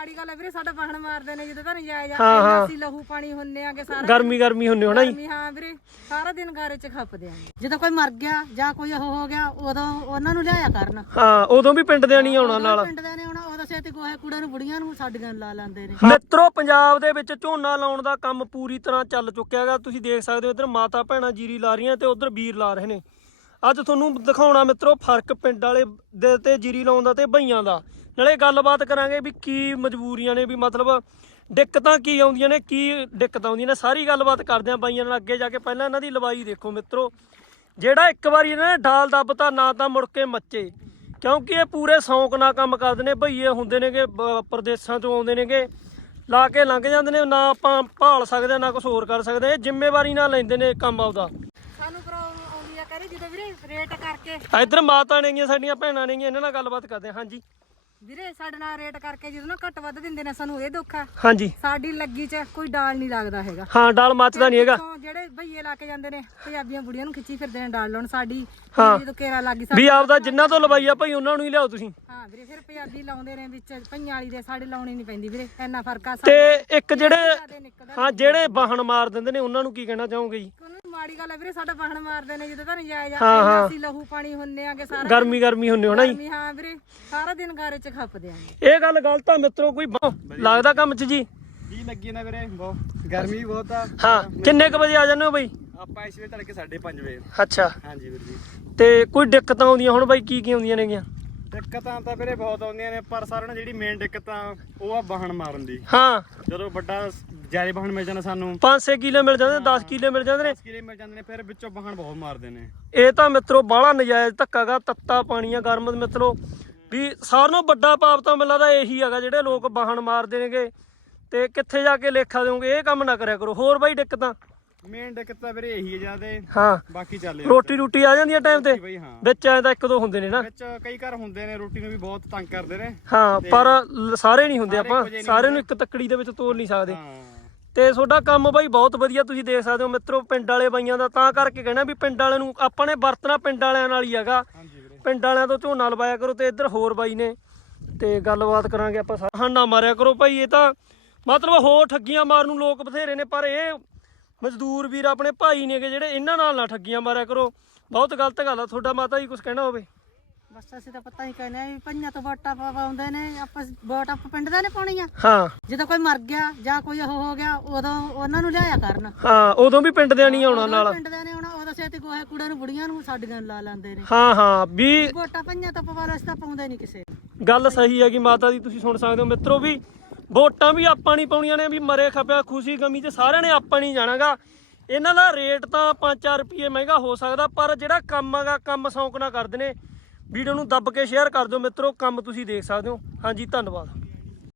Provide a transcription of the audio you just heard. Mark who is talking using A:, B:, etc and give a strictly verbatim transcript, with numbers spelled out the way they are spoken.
A: ਮਾੜੀ ਗੱਲ ਹੈ ਵੀਰੇ, ਸਾਡਾ ਬਾਹਣ ਮਾਰਦੇ ਨੇ ਜਦੋਂ ਤਾਂ ਨਜਾਇਜ਼ ਆ, ਅਸੀਂ ਲਹੂ ਪਾਣੀ ਹੁੰਨੇ ਆਗੇ ਸਾਰਾ
B: ਗਰਮੀ ਗਰਮੀ ਹੁੰਨੇ ਹੋਣਾ ਜੀ।
A: ਹਾਂ ਵੀਰੇ, ਸਾਰਾ ਦਿਨ ਗਾਰੇ ਚ ਖੱਪਦੇ ਆਂ। ਜਦੋਂ ਕੋਈ ਮਰ ਗਿਆ ਜਾਂ ਕੋਈ ਉਹ ਹੋ ਗਿਆ ਉਦੋਂ ਉਹਨਾਂ ਨੂੰ ਲਿਆਇਆ ਕਰਨ।
B: ਹਾਂ, ਉਦੋਂ ਵੀ ਪਿੰਡ ਦੇ ਨਹੀਂ ਆਉਣਾ ਨਾਲ,
A: ਪਿੰਡ ਦੇ ਨੇ ਆਉਣਾ, ਉਦੋਂ ਛੇਤੀ ਗੋਹੇ ਕੂੜੇ ਨੂੰ ਬੁੜੀਆਂ ਨੂੰ ਸਾਡੀਆਂ ਲਾ ਲੈਂਦੇ ਨੇ।
B: ਮਿੱਤਰੋ, ਪੰਜਾਬ ਦੇ ਵਿੱਚ ਝੋਨਾ ਲਾਉਣ ਦਾ ਕੰਮ ਪੂਰੀ ਤਰ੍ਹਾਂ ਚੱਲ ਚੁੱਕਿਆ ਹੈਗਾ। ਤੁਸੀਂ ਦੇਖ ਸਕਦੇ ਹੋ ਇੱਧਰ ਮਾਤਾ ਭੈਣਾਂ ਜੀਰੀ ਲਾ ਰਹੀਆਂ ਤੇ ਉਧਰ ਵੀਰ ਲਾ ਰਹੇ ਨੇ। ਅੱਜ ਤੁਹਾਨੂੰ ਦਿਖਾਉਣਾ ਮਿੱਤਰੋ ਫਰਕ ਪਿੰਡ ਵਾਲੇ ਦੇ ਤੇ ਜੀਰੀ ਲਾਉਣ ਦਾ ਤੇ ਬਈਆਂ ਦਾ। ਨਾਲੇ ਗੱਲਬਾਤ ਕਰਾਂਗੇ ਵੀ ਕੀ ਮਜਬੂਰੀਆਂ ਨੇ, ਵੀ ਮਤਲਬ ਦਿੱਕਤਾਂ ਕੀ ਆਉਂਦੀਆਂ ਨੇ, ਕੀ ਦਿੱਕਤਾਂ ਆਉਂਦੀਆਂ ਨੇ, ਸਾਰੀ ਗੱਲਬਾਤ ਕਰਦੇ ਆਂ ਬਾਈਆਂ ਨਾਲ ਅੱਗੇ ਜਾ ਕੇ। ਪਹਿਲਾਂ ਇਹਨਾਂ ਦੀ ਲਵਾਈ ਦੇਖੋ ਮਿੱਤਰੋ, ਜਿਹੜਾ ਇੱਕ ਵਾਰੀ ਇਹਨਾਂ ਨੇ ਡਾਲ ਦੱਬਤਾ ਨਾ ਤਾਂ ਮੁੜ ਕੇ ਮੱਚੇ, ਕਿਉਂਕਿ ਇਹ ਪੂਰੇ ਸ਼ੌਂਕ ਨਾਲ ਕੰਮ ਕਰਦੇ ਨੇ। ਭਈਏ ਹੁੰਦੇ ਨੇਗੇ ਪ੍ਰਦੇਸ਼ਾਂ ਤੋਂ ਆਉਂਦੇ ਨੇਗੇ, ਲਾ ਕੇ ਲੰਘ ਜਾਂਦੇ ਨੇ, ਨਾ ਆਪਾਂ ਭਾਲ ਸਕਦੇ ਨਾ ਕੁਝ ਹੋਰ ਕਰ ਸਕਦੇ। ਇਹ ਜ਼ਿੰਮੇਵਾਰੀ ਨਾਲ ਲੈਂਦੇ ਨੇ ਕੰਮ ਆਪਦਾ।
A: ਸਾਨੂੰ ਪ੍ਰੋਬਲਮ ਆਉਂਦੀ ਆ ਕਰੀ ਜਦੋਂ ਵੀਰੇ ਰੇਟ ਕਰਕੇ।
B: ਇੱਧਰ ਮਾਤਾ ਨੇਗੀਆਂ, ਸਾਡੀਆਂ ਭੈਣਾਂ ਨੇਗੀਆਂ, ਇਹਨਾਂ ਨਾਲ ਗੱਲਬਾਤ ਕਰਦੇ ਹਾਂ। ਹਾਂਜੀ
A: ਵੀਰੇ, ਸਾਡੇ ਨਾਲ ਰੇਟ ਕਰਕੇ ਜਦੋਂ ਨਾ ਘੱਟ ਵੱਧ ਦਿੰਦੇ ਨੇ ਸਾਨੂੰ ਇਹ ਦੁੱਖ ਆ।
B: ਹਾਂਜੀ,
A: ਸਾਡੀ ਲੱਗੀ ਚ ਕੋਈ ਡਾਲ ਨਹੀਂ ਲੱਗਦਾ ਹੈਗਾ।
B: ਹਾਂ, ਡਾਲ ਮੱਚਦਾ ਨਹੀਂ ਹੈਗਾ।
A: ਜਿਹੜੇ ਭਈਏ ਲਾ ਕੇ ਜਾਂਦੇ ਨੇ ਪੰਜਾਬੀਆਂ ਬੁੜੀਆਂ ਨੂੰ ਖਿੱਚੀ ਫਿਰਦੇ ਨੇ ਡਾਲ ਲਾਉਣ। ਸਾਡੀ
B: ਹਾਂ,
A: ਜਦੋਂ ਕੇਰਾ ਲੱਗੀ
B: ਵੀ ਆਪਦਾ ਜਿੰਨਾ ਤੋਂ ਲਵਾਈ ਆ ਭਾਈ ਉਹਨਾਂ ਨੂੰ ਹੀ ਲਿਆਓ ਤੁਸੀਂ।
A: ਹਾਂ ਵੀਰੇ, ਫਿਰ ਪੰਜਾਬੀ ਲਾਉਂਦੇ ਨੇ ਵਿੱਚ ਭਈਆਂ ਵਾਲੀ ਦੇ, ਸਾਡੇ ਲਾਉਣੀ ਨਹੀਂ ਪੈਂਦੀ ਵੀਰੇ, ਇੰਨਾ ਫਰਕ ਆ।
B: ਤੇ ਇੱਕ ਜਿਹੜੇ ਹਾਂ ਜਿਹੜੇ ਵਾਹਣ ਮਾਰ ਦਿੰਦੇ ਨੇ ਉਹਨਾਂ ਨੂੰ ਕੀ ਕਹਿਣਾ ਚਾਹੋਗੇ ਜੀ?
A: ਮਾੜੀ ਗੱਲ ਹੈ ਵੀਰੇ, ਸਾਡਾ ਬਾਹਣ ਮਾਰਦੇ ਨੇ ਜਦੋਂ ਤਾਂ ਨਜਾਇਜ਼ ਆ, ਅਸੀਂ ਲਹੂ ਪਾਣੀ ਹੁੰਨੇ ਆਗੇ ਸਾਰਾ
B: ਗਰਮੀ ਗਰਮੀ ਹੁੰਨੇ ਹੋਣਾ ਜੀ।
A: ਹਾਂ ਵੀਰੇ, ਸਾਰਾ ਦਿਨ ਗਾਰੇ ਚ ਖੱਪਦੇ ਆਂ।
B: ਇਹ ਗੱਲ ਗਲਤ ਆ ਮਿੱਤਰੋ, ਕੋਈ ਲੱਗਦਾ ਕੰਮ ਚ ਜੀ
C: ਜੀ ਲੱਗੀ ਨਾ ਵੀਰੇ, ਬਹੁਤ ਗਰਮੀ ਵੀ ਬਹੁਤ ਆ।
B: ਹਾਂ, ਕਿੰਨੇ ਕ ਵਜੇ ਆ ਜਾਂਦੇ ਹੋ ਬਈ?
C: ਆਪਾਂ ਇਸ ਵੇਲੇ ਤੜਕੇ ਸਾਢੇ ਪੰਜ ਵਜੇ।
B: ਅੱਛਾ,
C: ਹਾਂਜੀ ਵੀਰ ਜੀ।
B: ਤੇ ਕੋਈ ਦਿੱਕਤਾਂ ਆਉਂਦੀਆਂ ਹੁਣ ਬਾਈ, ਕੀ ਕੀ ਆਉਂਦੀਆਂ ਨੇਗੀਆਂ?
C: ਦਿੱਕਤਾਂ ਤਾਂ ਵੀਰੇ ਬਹੁਤ ਆਉਂਦੀਆਂ ਨੇ, ਪਰ ਸਾਰਿਆਂ ਨਾਲ ਜਿਹੜੀ ਮੇਨ ਦਿੱਕਤ ਆ ਉਹ ਆ ਵਾਹਣ ਮਾਰਨ ਦੀ।
B: ਹਾਂ,
C: ਜਦੋਂ ਵੱਡਾ ਜ਼ਿਆਦਾ ਵਾਹਣ ਮਿਲ ਜਾਂਦਾ ਸਾਨੂੰ,
B: ਪੰਜ ਛੇ ਕਿੱਲੇ ਮਿਲ ਜਾਂਦੇ ਨੇ, ਦਸ ਕਿੱਲੇ ਮਿਲ ਜਾਂਦੇ ਨੇ,
C: ਦਸ ਕਿੱਲੇ ਮਿਲ ਜਾਂਦੇ ਨੇ, ਫਿਰ ਵਿੱਚੋਂ ਵਾਹਣ ਬਹੁਤ ਮਾਰਦੇ ਨੇ।
B: ਇਹ ਤਾਂ ਮਿੱਤਰੋ ਬਾਹਲਾ ਨਜਾਇਜ਼ ਧੱਕਾ ਗਾ। ਤੱਤਾ ਪਾਣੀ ਆ ਗਰਮ ਮਿੱਤਰੋ, ਵੀ ਸਾਰਿਆਂ ਨਾਲੋਂ ਵੱਡਾ ਪਾਪ ਤਾਂ ਮੈਨੂੰ ਲੱਗਦਾ ਇਹੀ ਹੈਗਾ, ਜਿਹੜੇ ਲੋਕ ਵਾਹਣ ਮਾਰਦੇ ਨੇਗੇ। ਤੇ ਕਿੱਥੇ ਜਾ ਕੇ ਲੇਖਾ ਦਿਓਗੇ? ਇਹ ਕੰਮ ਨਾ ਕਰਿਆ ਕਰੋ। ਹੋਰ ਬਾਈ ਦਿੱਕਤਾਂ?
C: ਮੇਨ ਦਿੱਕਤ ਤਾਂ ਵੀਰੇ ਇਹੀ ਹੈ ਜਿਆਦੇ,
B: ਹਾਂ,
C: ਬਾਕੀ ਚੱਲ
B: ਰੋਟੀ ਰੂਟੀ ਆ ਜਾਂਦੀ ਆ ਟਾਈਮ ਤੇ
C: ਬਈ। ਹਾਂ,
B: ਵਿੱਚ ਐ ਤਾਂ ਇੱਕ ਦੋ ਹੁੰਦੇ ਨੇ ਨਾ,
C: ਵਿੱਚ ਕਈ ਘਰ ਹੁੰਦੇ ਨੇ ਰੋਟੀ ਨੂੰ ਵੀ ਬਹੁਤ ਤੰਗ ਕਰਦੇ ਨੇ।
B: ਹਾਂ, ਪਰ ਸਾਰੇ ਨਹੀਂ ਹੁੰਦੇ, ਆਪਾਂ ਸਾਰੇ ਨੂੰ ਇੱਕ ਤੱਕੜੀ ਦੇ ਵਿੱਚ ਤੋੜ ਨਹੀਂ ਸਕਦੇ।
C: ਹਾਂ,
B: ਤੇ ਤੁਹਾਡਾ ਕੰਮ ਬਾਈ ਬਹੁਤ ਵਧੀਆ, ਤੁਸੀਂ ਦੇਖ ਸਕਦੇ ਹੋ ਮਿੱਤਰੋ ਪਿੰਡ ਵਾਲੇ ਬਾਈਆਂ ਦਾ। ਤਾਂ ਕਰਕੇ ਕਹਿਣਾ ਵੀ ਪਿੰਡ ਵਾਲਿਆਂ ਨੂੰ ਆਪਾਂ ਨੇ ਵਰਤਣਾ ਪਿੰਡ ਵਾਲਿਆਂ ਨਾਲ ਹੀ ਹੈਗਾ।
C: ਹਾਂਜੀ ਵੀਰੇ,
B: ਪਿੰਡ ਵਾਲਿਆਂ ਤੋਂ ਝੋਨਾ ਲਵਾਇਆ ਕਰੋ। ਤੇ ਇੱਧਰ ਹੋਰ ਬਾਈ ਨੇ, ਤੇ ਗੱਲਬਾਤ ਕਰਾਂਗੇ ਆਪਾਂ। ਹਾਂ, ਨਾ ਮਾਰਿਆ ਕਰੋ ਭਾਈ, ਇਹ ਤਾਂ ਮਤਲਬ ਹੋਰ ਠੱਗੀਆਂ ਮਾਰਨ ਨੂੰ ਲੋਕ ਬਥੇਰੇ ਨੇ, ਪਰ ਇਹ ਮਜ਼ਦੂਰ ਵੀਰ ਆਪਣੇ ਭਾਈ ਨੇਗੇ ਜਿਹੜੇ, ਇਹਨਾਂ ਨਾਲ ਨਾ ਠੱਗੀਆਂ ਮਾਰਿਆ ਕਰੋ। ਬਹੁਤ ਗਲਤ ਗੱਲ ਆ। ਤੁਹਾਡਾ ਮਾਤਾ ਜੀ ਕੁਝ ਕਹਿਣਾ ਹੋਵੇ?
A: ਬਸ ਅਸੀਂ ਤਾਂ ਪਤਾ ਹੀ ਕਹਿੰਦੇ ਆ ਵੀ ਪੰਜਾਂ ਤੋਂ ਵੋਟਾਂ ਪਾਉਂਦੇ ਨੇ, ਆਪਾਂ ਵੋਟ ਆਪਾਂ ਪਿੰਡ ਦੇ ਨੇ ਪਾਉਣੀ ਆ।
B: ਹਾਂ,
A: ਜਦੋਂ ਕੋਈ ਮਰ ਗਿਆ ਜਾਂ ਕੋਈ ਉਹ ਹੋ ਗਿਆ ਉਦੋਂ ਉਹਨਾਂ ਨੂੰ ਲਿਆਇਆ ਕਰਨ।
B: ਹਾਂ, ਉਦੋਂ ਵੀ ਪਿੰਡ ਦੇ ਨਹੀਂ ਆਉਣਾ ਨਾਲ,
A: ਪਿੰਡ ਦੇ ਨੇ ਆਉਣਾ, ਉਦੋਂ ਛੇਤੀ ਗੋਹੇ ਕੂੜੇ ਨੂੰ ਬੁੜੀਆਂ ਨੂੰ ਸਾਡੀਆਂ ਲਾ ਲੈਂਦੇ ਨੇ।
B: ਹਾਂ ਹਾਂ, ਵੀ
A: ਵੋਟਾਂ ਪੰਜਾਂ ਤੋਂ ਪਵਾ ਲੋ, ਅਸੀਂ ਤਾਂ ਪਾਉਂਦੇ ਨਹੀਂ ਕਿਸੇ ਨੂੰ।
B: ਗੱਲ ਸਹੀ ਹੈਗੀ ਮਾਤਾ ਦੀ, ਤੁਸੀਂ ਸੁਣ ਸਕਦੇ ਹੋ ਮਿੱਤਰੋ, ਵੀ ਵੋਟਾਂ ਵੀ ਆਪਾਂ ਨਹੀਂ ਪਾਉਣੀਆਂ ਨੇ, ਵੀ ਮਰੇ ਖਪਿਆ ਖੁਸ਼ੀ ਗਮੀ ਤੇ ਸਾਰਿਆਂ ਨੇ ਆਪਾਂ ਨਹੀਂ ਜਾਣਾਗਾ। ਇਹਨਾਂ ਦਾ ਰੇਟ ਤਾਂ ਪੰਜ ਚਾਰ ਰੁਪਏ ਮਹਿੰਗਾ ਹੋ ਸਕਦਾ, ਪਰ ਜਿਹੜਾ ਕੰਮ ਹੈਗਾ ਕੰਮ ਸ਼ੌਂਕ ਨਾਲ ਕਰਦੇ ਨੇ। ਵੀਡੀਓ ਨੂੰ ਦੱਬ ਕੇ ਸ਼ੇਅਰ ਕਰ ਦਿਓ ਮਿੱਤਰੋ, ਕੰਮ ਤੁਸੀਂ ਦੇਖ ਸਕਦੇ ਹੋ। ਹਾਂਜੀ, ਧੰਨਵਾਦ।